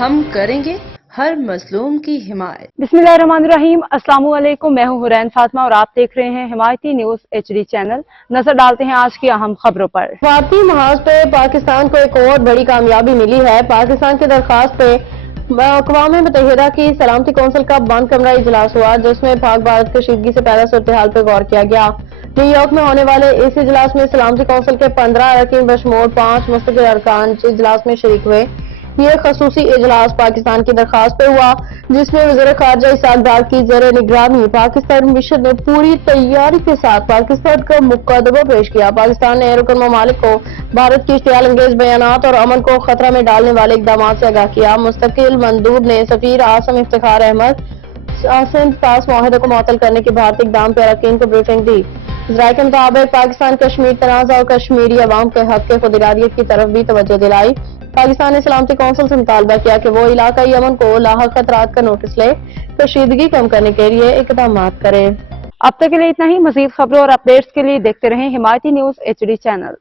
ہم کریں گے ہر مظلوم کی حمایت۔ بسمillahirrahmanirrahim، السلام علیکم، میں ہوں حرین فاطمہ اور آپ دیکھ رہے ہیں حمایتی نیوز HD چینل۔ نظر ڈالتے ہیں آج کی اہم خبروں پر۔ بھارتی محاذ پہ پاکستان کو ایک اور بڑی کامیابی ملی ہے۔ پاکستان کی درخواست پہ اقوام متحدہ کی سلامتی کونسل کا بند کمرہ اجلاس ہوا، جس میں پاک بھارت کشیدگی سے پیدا صورتحال پہ غور کیا گیا۔ نیو یارک میں ہونے والے اس اجلاس میں سلامتی کونسل کے 15 اراکین بشمول 5 مستقل ارکان اجلاس میں شریک ہوئے۔ یہ خصوصی اجلاس پاکستان کی درخواست پہ ہوا، جس میں وزیر خارجہ اسحاق ڈار کی زیر نگرانی پاکستان مشن نے پوری تیاری کے ساتھ پاکستان کا مقدمہ پیش کیا۔ پاکستان نے رکن ممالک کو بھارت کی اشتعال انگیز بیانات اور امن کو خطرہ میں ڈالنے والے اقدامات سے آگاہ کیا۔ مستقل مندوب نے سفیر اعظم افتخار احمد سندھ پاس معاہدے کو معطل کرنے کے بھارتی اقدام پہ اراکین کو بریفنگ دی۔ ذرائع کے مطابق پاکستان کشمیر تنازع اور کشمیری عوام کے حق کے خود ارادیت کی طرف بھی توجہ دلائی۔ پاکستان نے سلامتی کونسل سے مطالبہ کیا کہ وہ علاقائی امن کو لاحق خطرات کا نوٹس لے، کشیدگی کم کرنے کے لیے اقدامات کرے۔ اب تک کے لیے اتنا ہی۔ مزید خبروں اور اپڈیٹس کے لیے دیکھتے رہیں حمایتی نیوز HD چینل۔